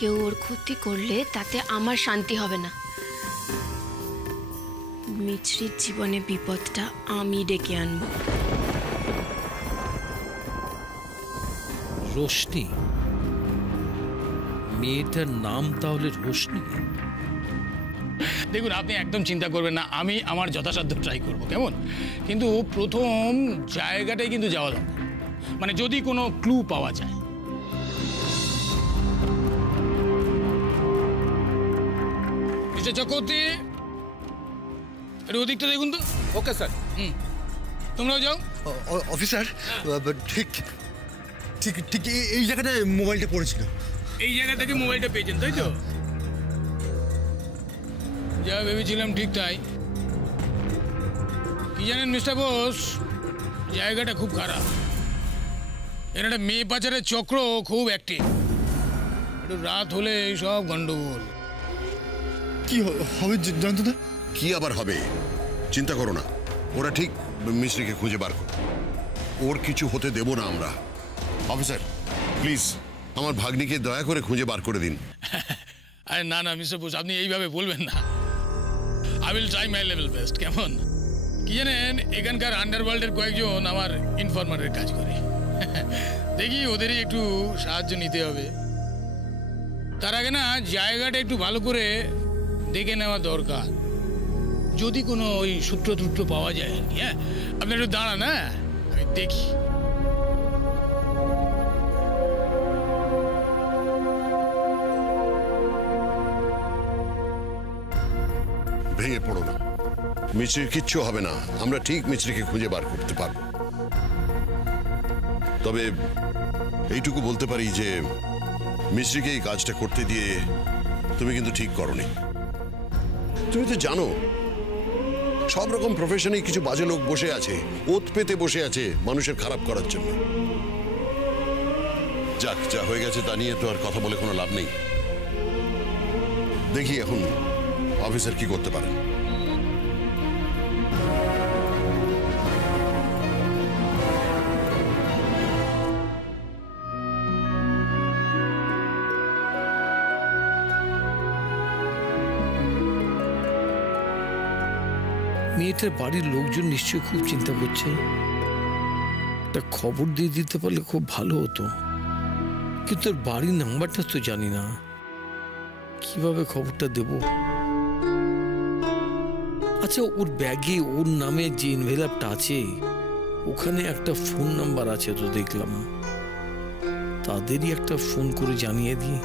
কেউ ওর ক্ষতি করলে তাতে আমার শান্তি হবে না। মিছরির জীবনে বিপদটা আমি ডেকে আনবো। রোশনি, মেয়েটার নাম তাহলে রোশনি? দেখুন, আপনি একদম চিন্তা করবেন না, আমি আমার যথাসাধ্য ট্রাই করব, কেমন? কিন্তু প্রথম জায়গাটাই কিন্তু যাওয়া দরকার, মানে যদি কোনো ক্লু পাওয়া যায়। মিস্টার চক্রবর্তী, একটু ওদিকটা দেখুন তো। Okay sir. তোমরাও যাও। অফিসার, ঠিক ঠিক ঠিক এই জায়গাটায় মোবাইলটা পড়েছিল। এই জায়গা থেকে মোবাইলটা পেয়েছেন, তাই তো? যা ভেবেছিলাম ঠিক তাই। কি জানেন মিস্টার বোস, জায়গাটা খুব খারাপ। এর একটা মেয়ে পাচারের চক্র খুব অ্যাক্টিভ। একটু রাত হলে সব গন্ডগোল। কি হবে জানতো? কি আবার হবে, চিন্তা করো না, ওরা ঠিক মিস্ত্রিকে খুঁজে বার করো। ওর কিছু হতে দেব না আমরা। অফিসার প্লিজ আমার ভাগ্নিকে দয়া করে খুঁজে বার করে দিন। আরে না না মিস্টার বোস, আপনি এইভাবে বলবেন না। I will try my level best, কেমন? কি জানেন, এখানকার আন্ডারওয়ার্ল্ডের কয়েকজন আমার ইনফরমারের কাজ করে। দেখি ওদেরই একটু সাহায্য নিতে হবে। তার আগে না জায়গাটা একটু ভালো করে দেখে নেওয়া দরকার, যদি কোনো ওই সূত্র টুত্র পাওয়া যায় আর কি। হ্যাঁ, আপনি একটু দাঁড়ান, হ্যাঁ আমি দেখি। ভেঙে পড়ো না, মিস্ত্রির কিচ্ছু হবে না, আমরা ঠিক মিস্ত্রিকে খুঁজে বার করতে পারবো। তবে এইটুকু বলতে পারি যে মিস্ত্রিকে এই কাজটা করতে দিয়ে তুমি কিন্তু ঠিক করনি। তুমি তো জানো সব রকম প্রফেশনে কিছু বাজে লোক বসে আছে, ওত পেতে বসে আছে মানুষের খারাপ করার জন্য। যাক, যা হয়ে গেছে তা নিয়ে তো আর কথা বলে কোনো লাভ নেই। দেখি এখন অফিসার কি করতে পারেন। মেয়েটার বাড়ির লোকজন নিশ্চয়ই খুব চিন্তা করছে। একটা খবর দিয়ে দিতে পারলে খুব ভালো হতো, কিন্তু ওর বাড়ির নাম্বারটা তো জানি না, কিভাবে খবরটা দেব? আচ্ছা, ওর ব্যাগে ওর নামে যে এনভেলপটা আছে ওখানে একটা ফোন নাম্বার আছে তো দেখলাম, তাদেরই একটা ফোন করে জানিয়ে দিই।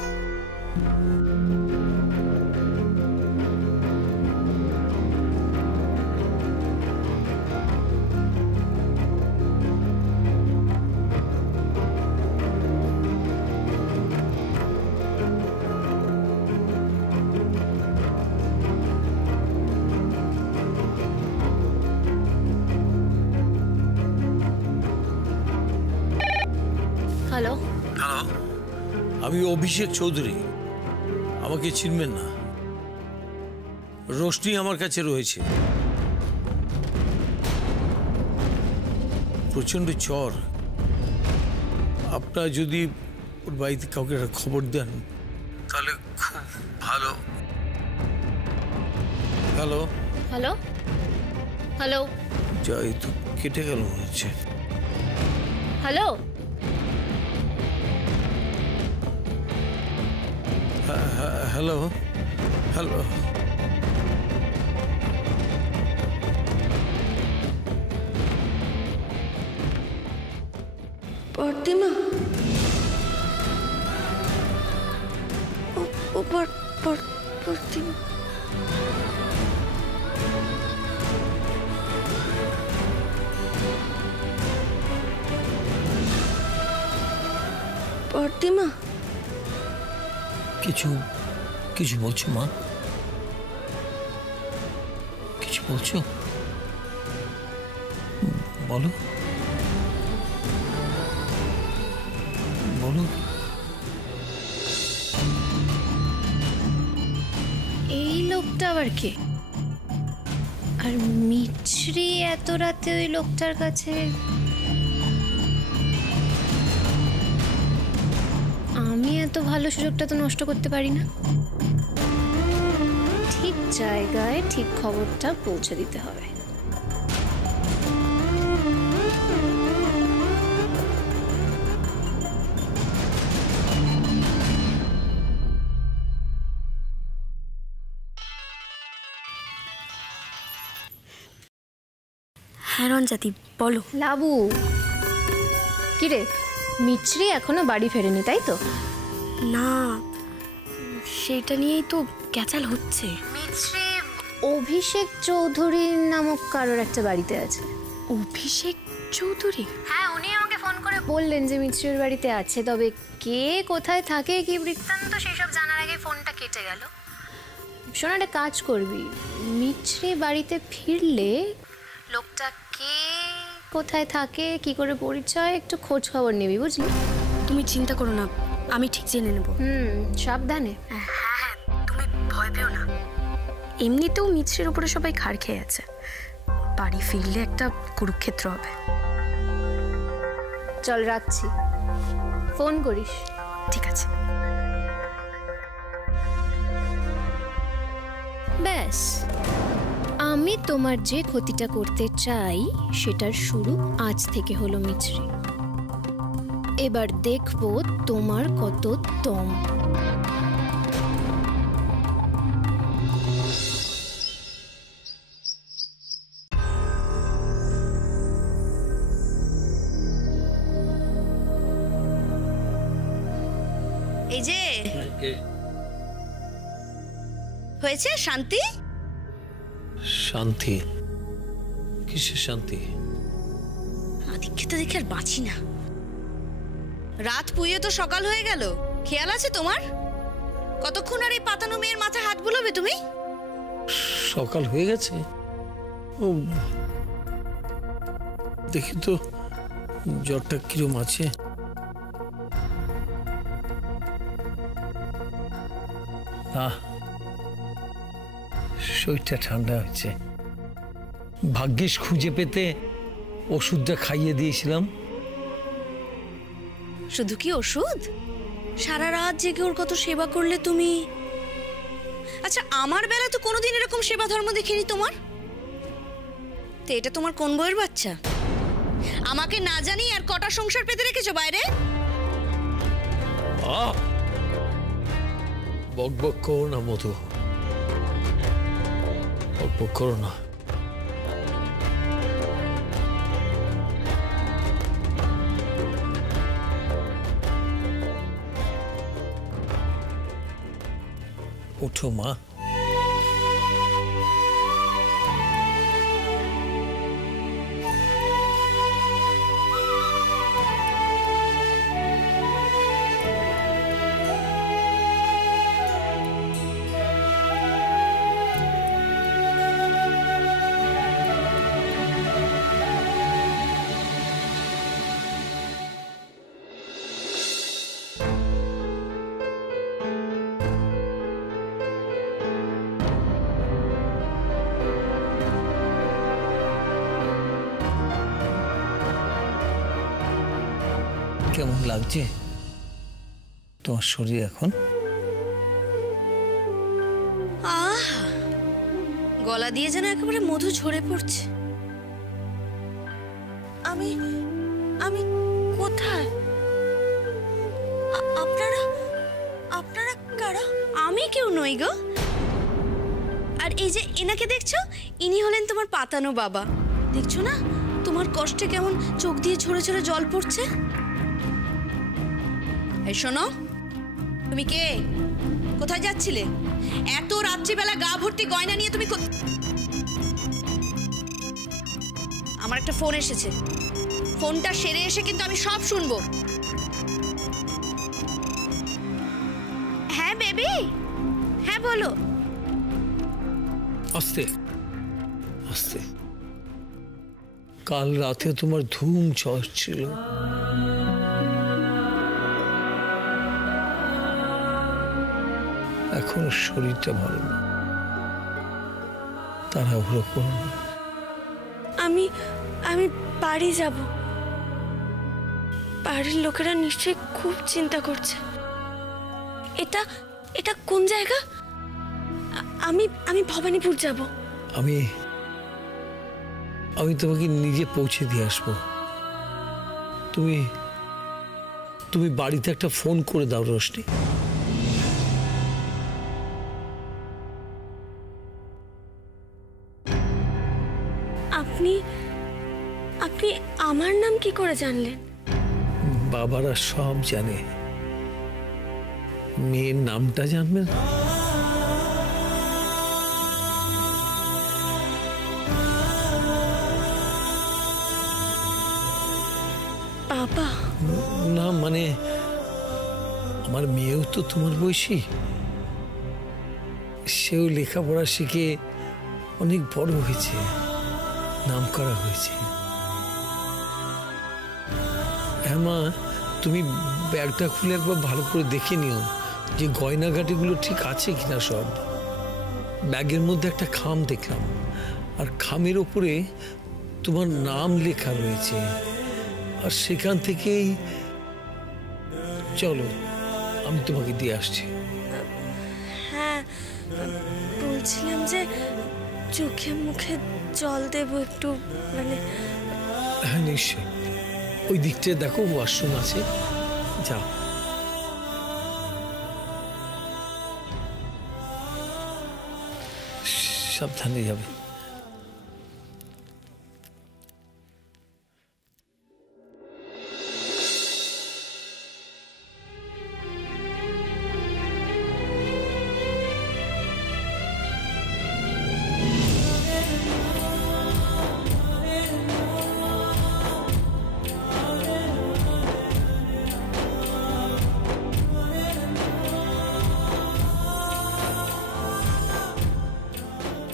হ্যালো হ্যালো, আমি অভিষেক চৌধুরী। আমাকে চিনবেন না? রোশনি আমার কাছে রয়েছে, প্রচন্ড জ্বর। আপনারা যদি ওর বাড়িতে কাউকে একটা খবর দেন তাহলে খুব ভালো। হ্যালো হ্যালো হ্যালো যাই তো, কেটে গেল মনে হচ্ছে। হ্যালো হ্যালো হ্যালো, प्रतिमा प्रतिमा प्रतिमा কিছু কিছু বলছো মা? কিছু বলছো? বলো বলো। এই লোকটা আবার কে? আর মিছরি এত রাতে ওই লোকটার কাছে? আমি এত ভালো সুযোগটা তো নষ্ট করতে পারি না। ঠিক জায়গায় ঠিক খবরটা পৌঁছে দিতে হবে। হ্যাঁ রঞ্জাতি, বলো। লাবু, কিরে মিছরি এখনো বাড়ি ফেরেনি তাই তো? না, সেটা নিয়েই তো ক্যাচাল হচ্ছে। মিছরি অভিষেক চৌধুরী নামক কারোর একটা বাড়িতে আছে। অভিষেক চৌধুরী? হ্যাঁ, উনি আমাকে ফোন করে বললেন যে মিছরির বাড়িতে আছে, তবে কে কোথায় থাকে কি বৃত্তান্ত সেসব জানার আগে ফোনটা কেটে গেল। শোন, একটা কাজ করবি, মিছরি বাড়িতে ফিরলে লোকটা কে কোথায় থাকে কি করে পরিচয় একটু খোঁজ খবর নিবি, বুঝলি? তুমি চিন্তা করো না, আমি ঠিক জেনে নেব। সাবধানে। হ্যাঁ হ্যাঁ, তুমি ভয় পেও না। এমনিতেও মিছরির উপরে সবাই খাড় খেয়ে আছে, বাড়ি ফিরলে একটা কুরুক্ষেত্র হবে। চল রাখছি, ফোন করিস। ঠিক আছে। ব্যাস, আমি তোমার যে ক্ষতিটা করতে চাই সেটার শুরু আজ থেকে হলো মিছরি। এবার দেখবো তোমার কত দম। এই যে হয়েছে শান্তি। শান্তি? কিসের শান্তি? আদিক্ষিত দেখে আর বাঁচি না। রাত পুইয়ে তো সকাল হয়ে গেল, খেয়াল আছে তোমার? কতক্ষণ আর এই পাতানো মেয়ের মাথায় হাত বুলাবে তুমি? সকাল হয়ে গেছে? ও, দেখি তো জ্বরটা কিরম আছে। না, শরীরটা ঠান্ডা হচ্ছে। ভাগ্যিস খুঁজে পেতে ওষুধটা খাইয়ে দিয়েছিলাম। শুধু কি ওষুধ? সারা রাত জেগে ওর কত সেবা করলে তুমি। আচ্ছা, আমার বেলা তো কোনোদিন এরকম সেবা ধর্ম দেখিনি তোমার। তো এটা তোমার কোন বইয়ের বাচ্চা? আমাকে না জানি আর কটা সংসার পেতে রেখেছো বাইরে? বক বক করো না মধু, বক বক করো না। ওঠো মা। কেমন লাগছে তোমার শরীর এখন? গলা দিয়ে যেন একেবারে মধু ঝরে পড়ছে। আমি আমি কোথায়? আপনারা আপনারা কারা? আমি কেউ নই গো। আর এই যে এনাকে দেখছো, ইনি হলেন তোমার পাতানো বাবা। দেখছো না তোমার কষ্টে কেমন চোখ দিয়ে ঝরে ঝরে জল পড়ছে? এই শোনো, তুমি কে? কোথায় যাচ্ছিলে? এত রাত্রিবেলা গা ভর্তি গয়না নিয়ে তুমি? আমার একটা ফোন এসেছে, ফোনটা সেরে এসে কিন্তু আমি সব শুনবো। হ্যাঁ বেবি, হ্যাঁ বলো। আস্তে আস্তে। কাল রাতে তোমার ধুম জ্বর ছিল, এখন শরীরটা ভালো না, তাড়াহুড়ো করো না। আমি বাড়ি যাব। বাড়ির লোকেরা নিশ্চয়ই খুব চিন্তা করছে। এটা এটা কোন জায়গা? আমি আমি ভবানীপুর যাব। আমি আমি তোমাকে নিজে পৌঁছে দিয়ে আসবো। তুমি তুমি বাড়িতে একটা ফোন করে দাও রোশনি। আপনি আপনি আমার নাম কি করে জানলেন? বাবারা সব জানে, মেয়ের নামটা জানবে না? বাবা? না মানে আমার মেয়েও তো তোমার বয়সী, সেও লেখাপড়া শিখে অনেক বড় হয়েছে, নাম করা হয়েছে। হ্যাঁ মা, তুমি ব্যাগটা খুলে একবার ভালো করে দেখে নিও যে গয়নাগাটিগুলো ঠিক আছে কিনা সব। ব্যাগের মধ্যে একটা খাম দেখলাম, আর খামের ওপরে তোমার নাম লেখা রয়েছে। আর সেখান থেকেই চলো, আমি তোমাকে দিয়ে আসছি। হ্যাঁ, বলছিলাম যে চোখে মুখে জল দেব একটু, মানে। হ্যাঁ নিশ্চয়, ওই দিকটায় দেখো ওয়াশরুম আছে, যাও। সাবধানে যাবে।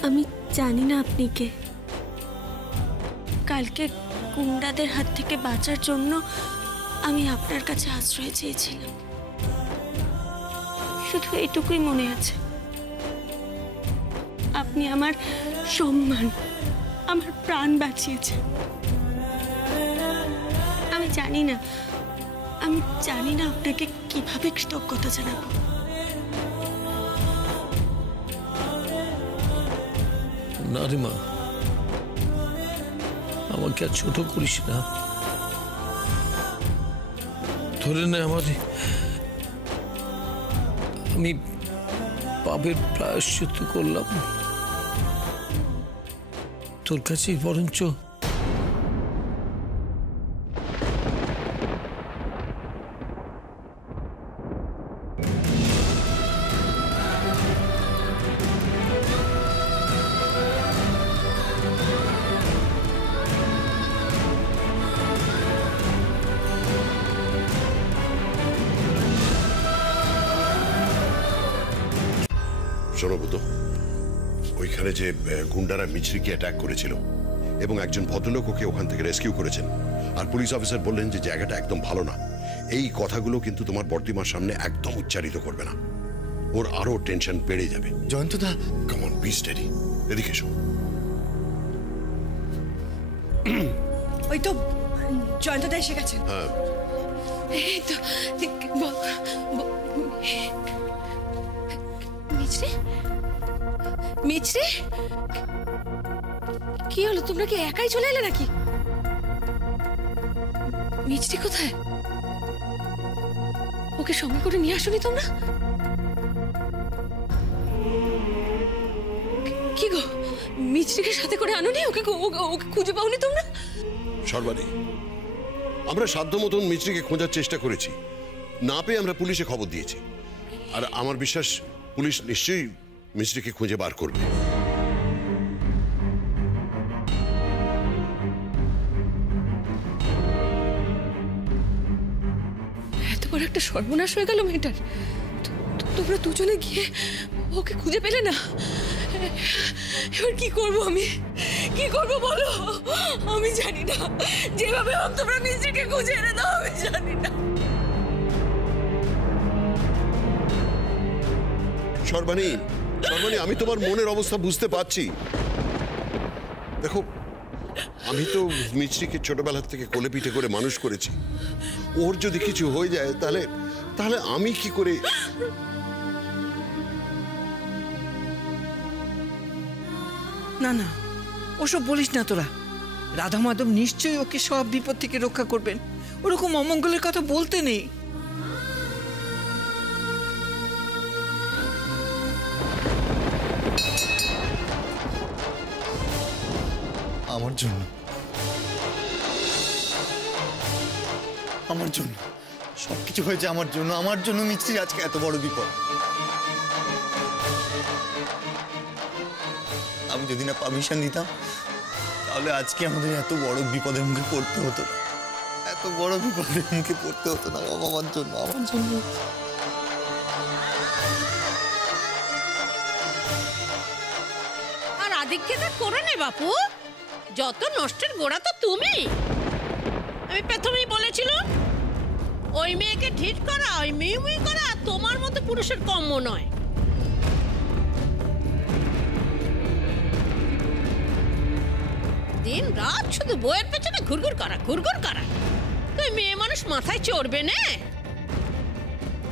আমি জানি না আপনি কে। কালকে গুন্ডাদের হাত থেকে বাঁচার জন্য আমি আপনার কাছে আশ্রয় চেয়েছিলাম, শুধু এটুকুই মনে আছে। আপনি আমার সম্মান, আমার প্রাণ বাঁচিয়েছেন। আমি জানি না আপনাকে কিভাবে কৃতজ্ঞতা জানাবো। না রে মা, আমাকে আর ছোট করিস না। ধরে নে আমি পাপের প্রায়শ্চিত্ত করলাম, তোর কাছেই বরঞ্চ শোনবুতো, ওইখানে যে গুন্ডারা মিছরিকে অ্যাটাক করেছিল এবং একজন ভদ্রলোক ওকে ওখান থেকে রেস্কিউ করেছেন, আর পুলিশ অফিসার বললেন যে জায়গাটা একদম ভালো না। এই কথাগুলো কিন্তু তোমার বর্তিমার সামনে একদম উচ্চারিত করবে না, ওর আরো টেনশন বেড়ে যাবে। জয়ন্তদা, কাম অন, বি স্টেডি। এদিকে এসো। ওই তো জয়ন্তদা এসে গেছেন। হ্যাঁ, এই তো মিছরি, মিছরি, কি হলো? তোমরা কি একাই চলে এলে নাকি? মিছরি কোথায়? ওকে সঙ্গে করে নিয়ে আসোনি তোমরা? কি গো, মিছরিকে সাথে করে আনোনি? ওকে ওকে খুঁজে পাওনি তোমরা? সর্বাণী, আমরা সাধ্য মতন মিছরিকে খোঁজার চেষ্টা করেছি, না পেয়ে আমরা পুলিশে খবর দিয়েছি। আর আমার বিশ্বাস পুলিশ নিশ্চয়ই মিছরিকে খুঁজে বার করবে। এত বড় একটা সর্বনাশ হয়ে গেল মেয়েটার। তোমরা দুজনে গিয়ে ওকে খুঁজে পেলে না? এবার কি করব আমি? কি করব বলো? আমি জানি না। যেভাবে হোক তোমরা মিছরিকে খুঁজে এনে দাও, আমি জানি না। সর্বাণী, আমি তোমার মনের অবস্থা বুঝতে পারছি। দেখো, আমি তো মিছরিকে ছোটবেলা থেকে কোলে পিঠে করে মানুষ করেছি। ওর যদি কিছু হয়ে যায় তাহলে আমি কি করে? না না, ওসব বলিস না তোরা। রাধা মাধব নিশ্চয়ই ওকে সব বিপদ থেকে রক্ষা করবেন, ওরকম অমঙ্গলের কথা বলতে নেই। আমার জন্য, আমার জন্য সবকিছু হয়েছে, আমার জন্য। আমার জন্য মিছরি আজকে এত বড় বিপদ। আমি যদি না পারমিশন দিতাম তাহলে আজকে আমাদের এত বড় বিপদের মুখে পড়তে হতো না, এত বড় বিপদের মুখে পড়তে হতো না। আমার জন্য, আমার জন্য। আর আদিক্ষেতা করে নে বাপু, যত নষ্টের গোড়া তো তুমি। আমি প্রথমেই বলেছিল ওই মেয়েকে ঠিক করা, ওই মিউমি করা তোমার মতো পুরুষের কম্য নয়। দিন রাত শুধু বইয়ের পেছনে ঘুরঘুর করা, ঘুরঘুর করা। তুই মেয়ে মানুষ মাথায় চড়বে না।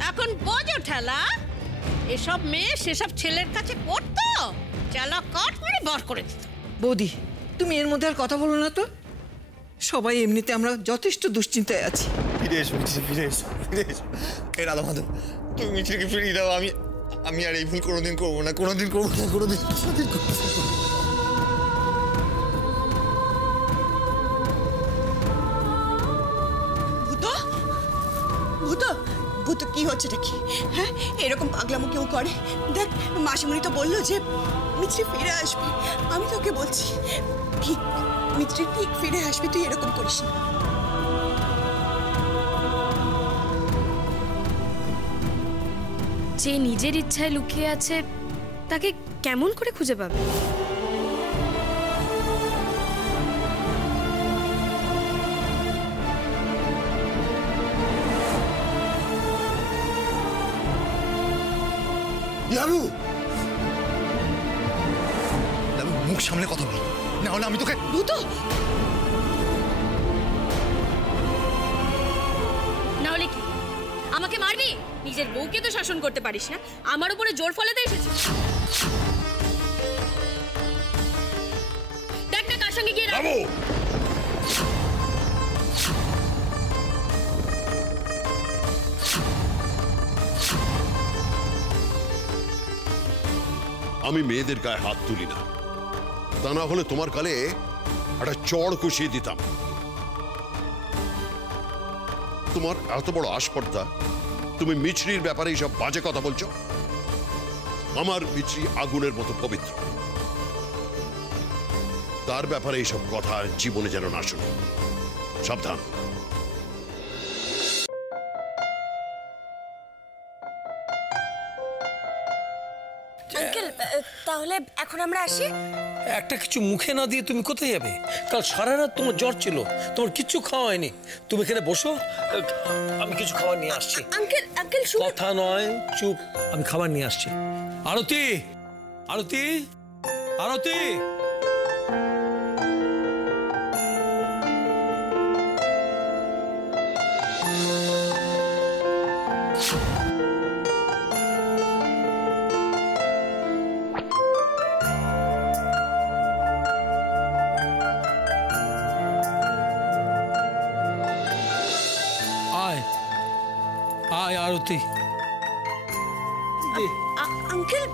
এখন বোঝো ঠেলা, এসব মেয়ে সেসব ছেলের কাছে পড়তো, চালা কাঠ মেরে বার করে দিত। বৌদি, তুমি এর মধ্যে আর কথা বলো না তো। সবাই এমনিতে আমরা যথেষ্ট দুশ্চিন্তায় আছি। ফিরে এসো মিছরি, ফিরে এসো, ফিরে এসো। এই রাধা মাধব, তুমি মিছরিকে ফিরিয়ে দাও। আমি আর এই ভুল কোনোদিন করবো না, কোনোদিন করবো না, কোনোদিন করবো না। ভূত কি হচ্ছে নাকি? হ্যাঁ, এরকম পাগলামো কেউ করে? দেখ, মাসিমণি তো বললো যে মিছরি ফিরে আসবে। আমি তোকে বলছি, ঠিক মিছরি ঠিক ফিরে আসবে, তুই এরকম করিস না। যে নিজের ইচ্ছায় লুকিয়ে আছে তাকে কেমন করে খুঁজে পাবে? লালু, লালু, মুখ সামলে কথা বল, না হলে আমি তোকে। ভূত, না হলে কি আমাকে মারবি? নিজের বউকে তো শাসন করতে পারিস না, আমার উপরে জোর ফলাতে এসেছিস। দেখ না কার সঙ্গে গিয়ে আমি মেয়েদের গায়ে হাত তুলি না, তা না হলে তোমার গালে একটা চড় কষিয়ে দিতাম। তোমার এত বড় আস্পর্ধা, তুমি মিছরির ব্যাপারে এইসব বাজে কথা বলছো। আমার মিছরি আগুনের মতো পবিত্র, তার ব্যাপারে এইসব কথা জীবনে যেন না শুনি। সাবধান। আঙ্কেল, তাহলে এখন আমরা আসি। একটা কিছু মুখে না দিয়ে তুমি কোথায় যাবে? কাল সারা রাত তোমার জ্বর ছিল, তোমার কিচ্ছু খাওয়া হয়নি। তুমি এখানে বসো, আমি কিছু খাবার নিয়ে আসছি। আঙ্কেল, আঙ্কেল কথা নয়, চুপ, আমি খাবার নিয়ে আসছি। আরতি, আরতি, আরতি। আয় আরতি। আঙ্কেল,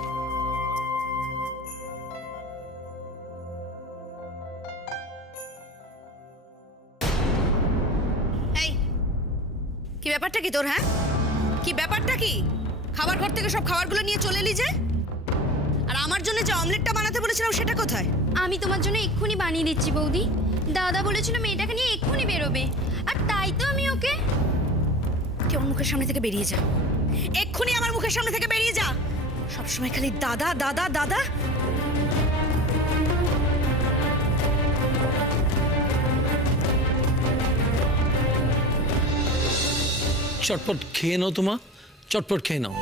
এই কি ব্যাপারটা কি তোর? হ্যাঁ, কি ব্যাপারটা কি? খাবার ঘর থেকে সব খাবারগুলো নিয়ে চলে এলি যে? আর আমার জন্য যে অমলেটটা বানাতে বলেছিলাম সেটা কোথায়? আমি তোমার জন্য এক্ষুনি বানিয়ে দিচ্ছি বৌদি। দাদা বলেছিল মেয়েটাকে নিয়ে এক্ষুনি বেরোবে, আর তাই তো আমি ওকে। কেউ মুখের সামনে থেকে বেরিয়ে যা, এক্ষুনি আমার মুখের সামনে থেকে বেরিয়ে যা। সবসময় খালি দাদা দাদা দাদা। চটপট খেয়ে নাও, তোমা চটপট খেয়ে নাও।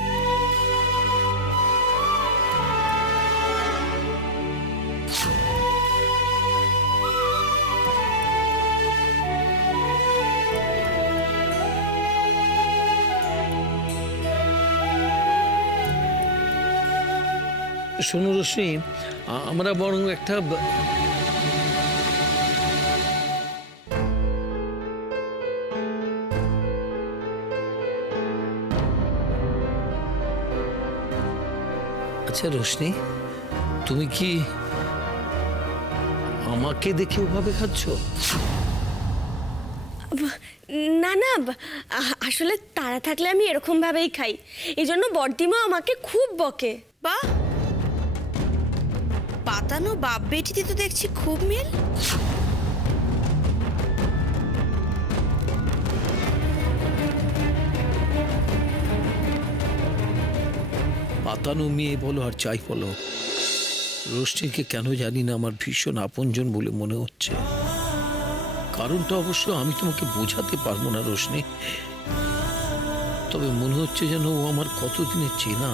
শোনো রশ্মি, আমরা বরং একটা আচ্ছা রশ্মি, তুমি কি আমাকে দেখে ওভাবে খাচ্ছ? না না, আসলে তারা থাকলে আমি এরকম ভাবেই খাই, এই জন্য বর্দিমা আমাকে খুব বকে। বাহ, পাতানো বাপ বেটিতে তো দেখছি খুব মিল। পাতানো মেয়ে বলো আর চাই বলো, রশ্মিকে কেন জানি না আমার ভীষণ আপনজন বলে মনে হচ্ছে। কারণটা অবশ্য আমি তোমাকে বোঝাতে পারবো না রশ্মি, তবে মনে হচ্ছে যেন ও আমার কতদিনের চেনা।